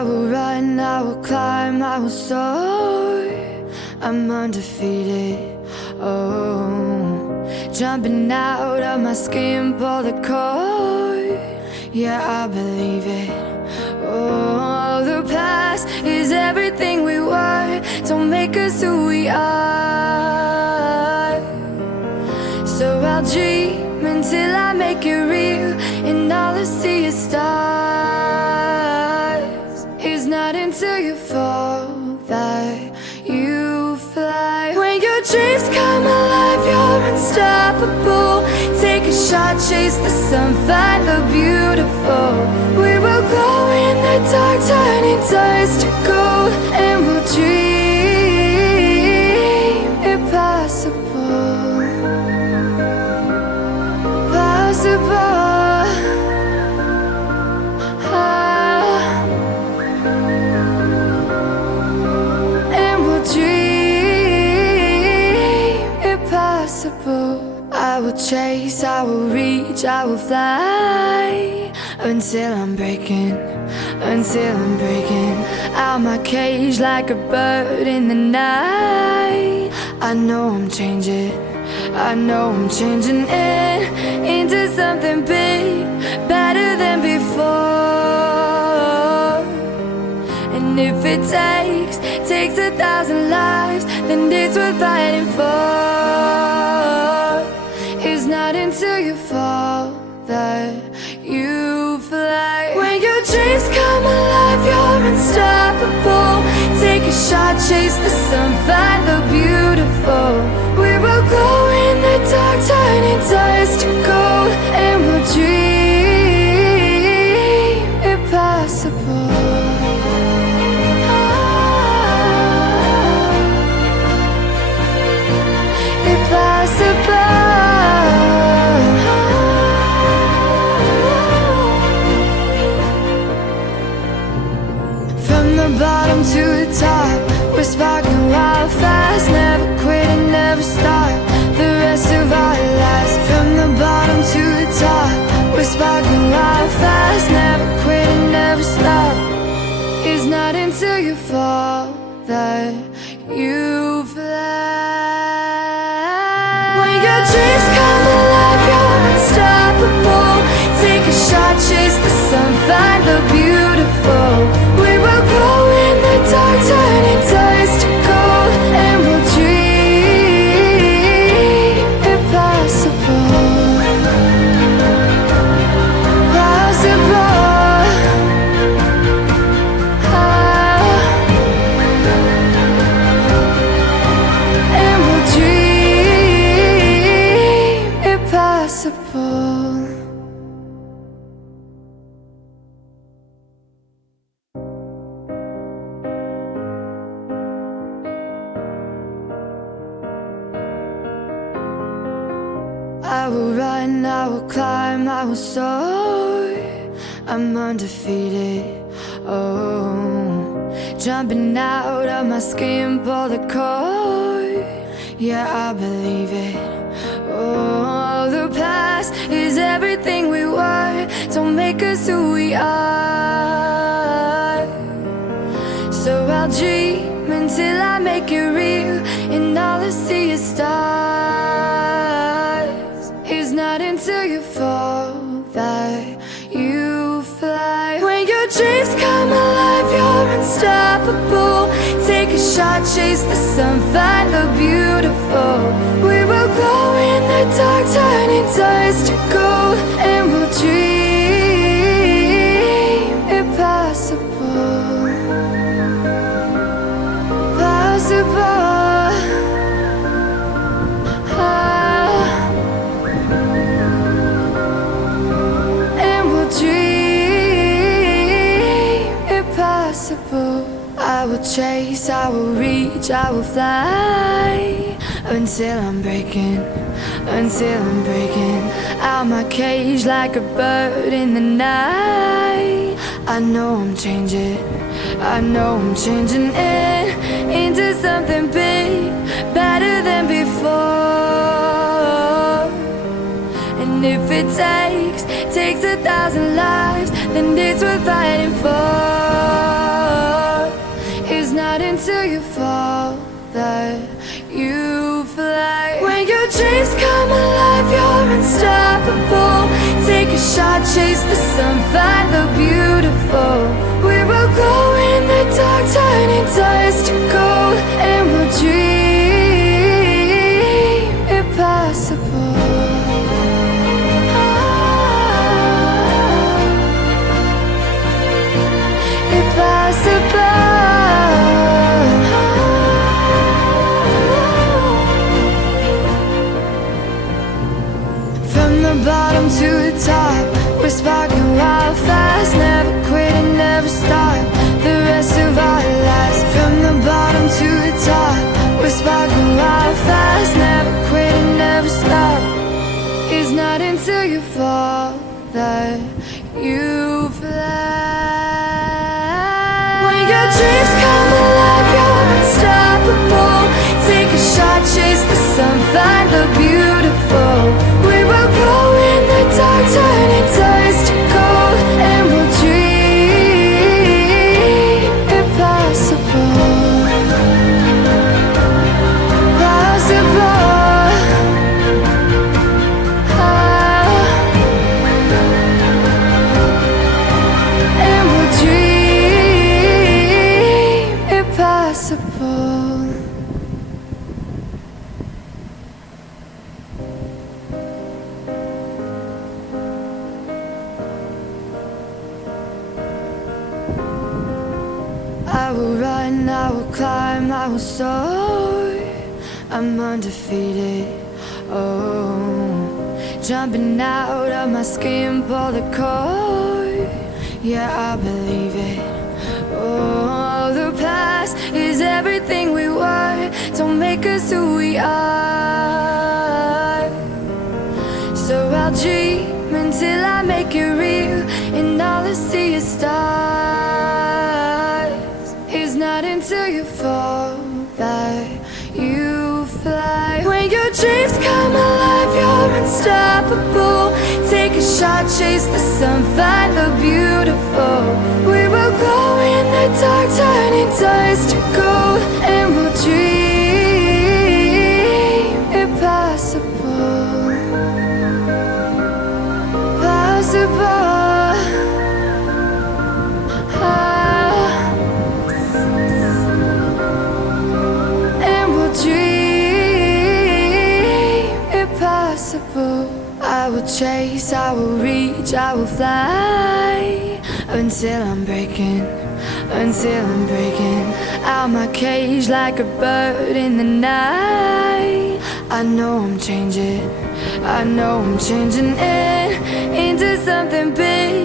I will run, I will climb, I will soar. I'm undefeated, oh. Jumping out of my skin, pull the cord. Yeah, I believe it. Oh, the past is everything we were. Don't make us who we are. So I'll dream until I make it real, and all I see is stars. It's not until you fall that you fly. When your dreams come alive, you're unstoppable. Take a shot, chase the sun, find the beautiful. We will glow in the dark, turning dust to gold, and we'll dream impossible. Possible. And we'll dream impossible. I will chase, I will reach, I will fly until I'm breaking out my cage like a bird in the night. I know I'm changing it into something big, better than before. And if it takes 1,000 lives, then it's worth fighting for. It's not until you fall that you fly. When your dreams come alive, you're unstoppable. Take a shot, chase the sun, find the beautiful. We will go in the dark, turning dust to gold, and we'll dream impossible. Impossible. From the bottom to the top, we're sparking wild fast. Never quit and never stop the rest of our lives. From the bottom to the top, we're sparking wild fast. Never quit and never stop. It's not until you fall that you fly. When your dreams come alive, you're unstoppable. Take a shot, chase the sun, find the beautiful. We will go in the dark, turning dust to gold, and we'll dream impossible. Possible. And we'll dream impossible. I will run, I will climb, I will soar. I'm undefeated, oh. Jumping out of my skin, pull the cord. Yeah, I believe it. Oh, the past is everything we were. Don't make us who we are. So I'll dream until I make it real, and all I see is stars. It's not until you fall that you fly. When your dreams come alive, you're unstoppable. Take a shot, chase the sun, find the beautiful. We will glow in the dark, turning dust to gold, and we'll dream impossible. Possible. I will chase, I will reach, I will fly until I'm breaking out my cage like a bird in the night. I know I'm changing it into something big, better than before. And if it takes 1,000 lives, then it's worth fighting for. unstoppable. Take a shot, chase the sun, find the beautiful. We will glow in the dark, turning dust to gold, and we'll dream impossible. From the bottom to the top, we're sparking wild fast, never quit and never stop the rest of our lives. From the bottom to the top, we're sparking wild fast, never quit and never stop. It's not until you fall that you fly. When your dreams come alive, you're unstoppable. Take a shot, chase the sun, find the beautiful. We will go in the dark, turning dust to gold, and we'll dream impossible. Possible. And we'll dream impossible. I will run, I will climb, I will soar. I'm undefeated, oh. Jumping out of my skin, pull the cord. Yeah, I believe it. Oh, the past is everything we were. Don't make us who we are. So I'll dream until I make it real, and all I see is stars. It's not until you fall that you fly. When your dreams come alive, you're unstoppable. Take a shot, chase the sun, find the beautiful. We will glow in the dark, turning dust to gold, and we'll dream impossible. Possible. I will chase, I will reach, I will fly until I'm breaking out my cage like a bird in the night. I know I'm changing it into something big.